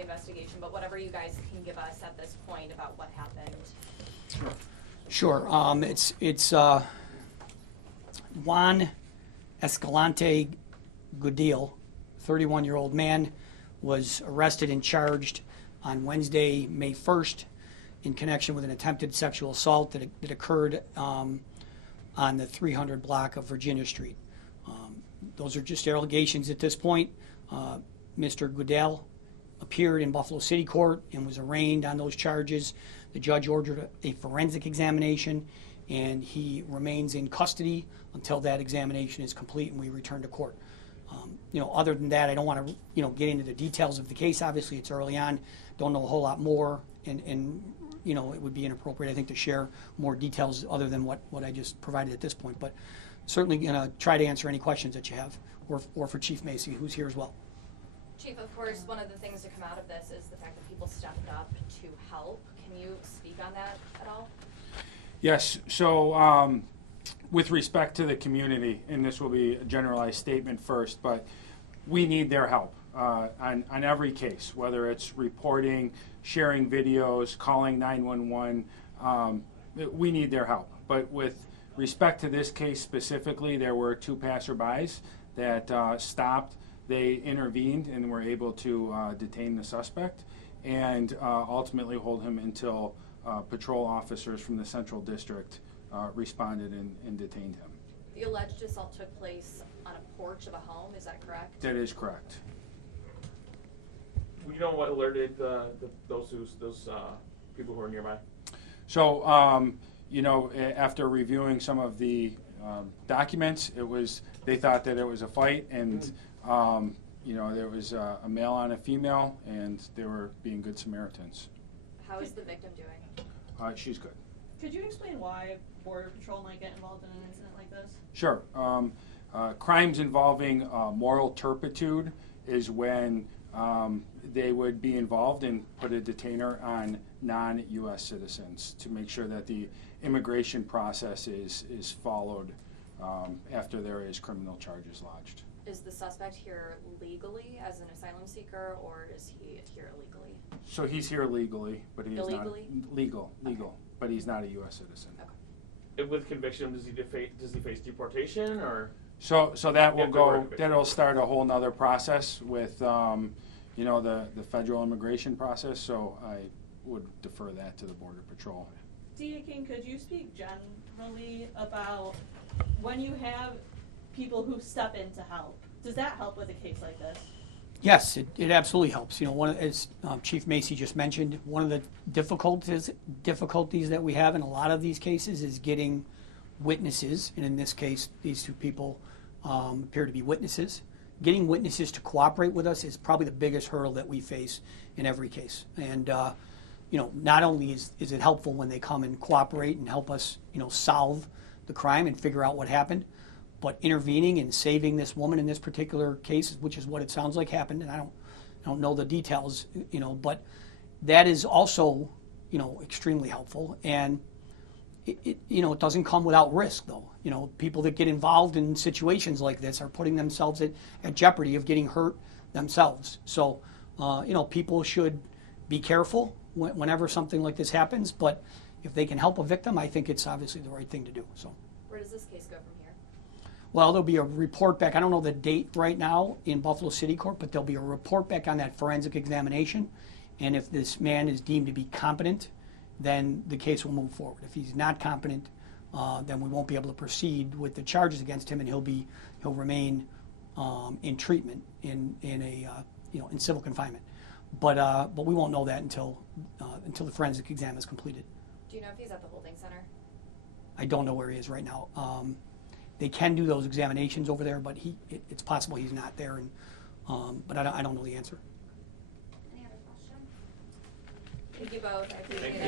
the investigation, but whatever you guys can give us at this point about what happened. Sure. It's Juan Escalante Goodil, 31-year-old man, was arrested and charged on Wednesday, May 1st, in connection with an attempted sexual assault that occurred on the 300 block of Virginia Street. Those are just allegations at this point. Mr. Goodell appeared in Buffalo City Court and was arraigned on those charges. The judge ordered a forensic examination, and he remains in custody until that examination is complete and we return to court. Other than that, I don't want to, get into the details of the case. Obviously, it's early on. Don't know a whole lot more, and it would be inappropriate, I think, to share more details other than what I just provided at this point. But certainly going to try to answer any questions that you have, or for Chief Macy, who's here as well. Chief, of course, one of the things to come out of this is the fact that people stepped up to help. Can you speak on that at all? Yes. So with respect to the community, and this will be a generalized statement first, but we need their help on every case, whether it's reporting, sharing videos, calling 911. We need their help. But with respect to this case specifically, there were two passerbys that stopped. They intervened and were able to detain the suspect and ultimately hold him until patrol officers from the Central District responded and detained him. The alleged assault took place on a porch of a home, is that correct? That is correct. You know what alerted those people who are nearby? So, after reviewing some of the documents, they thought that it was a fight, and there was a male and a female, and they were being good Samaritans. How is the victim doing? She's good. Could you explain why Border Patrol might get involved in an incident like this? Sure. Crimes involving moral turpitude is when they would be involved and put a detainer on non-U.S. citizens to make sure that the immigration process is followed after there is criminal charges lodged. Is the suspect here legally as an asylum seeker, or is he here illegally? So he's here legally, but he Illegally? is not legal, Okay. but he's not a U.S. citizen. Okay. And with conviction, does he face deportation or? So that will Yeah, go. good. That'll start a whole nother process with the federal immigration process. So I would defer that to the Border Patrol. DA Keane, could you speak generally about when you have people who step in to help? Does that help with a case like this? Yes, it absolutely helps. As Chief Macy just mentioned, one of the difficulties that we have in a lot of these cases is getting witnesses, and in this case, these two people appear to be witnesses. Getting witnesses to cooperate with us is probably the biggest hurdle that we face in every case. And not only is it helpful when they come and cooperate and help us, solve the crime and figure out what happened, but intervening and saving this woman in this particular case, which is what it sounds like happened, and I don't know the details, but that is also, extremely helpful. And it doesn't come without risk, though. People that get involved in situations like this are putting themselves at jeopardy of getting hurt themselves. So, people should be careful whenever something like this happens. But if they can help a victim, I think it's obviously the right thing to do. So, Where does this case go from here? well, there'll be a report back. I don't know the date right now in Buffalo City Court, but there'll be a report back on that forensic examination. And if this man is deemed to be competent, then the case will move forward. If he's not competent, then we won't be able to proceed with the charges against him, and he'll remain in treatment in civil confinement. But we won't know that until the forensic exam is completed. Do you know if he's at the holding center? I don't know where he is right now. They can do those examinations over there, but it's possible he's not there. And but I don't know the answer. Any other questions? Thank you both. I appreciate it.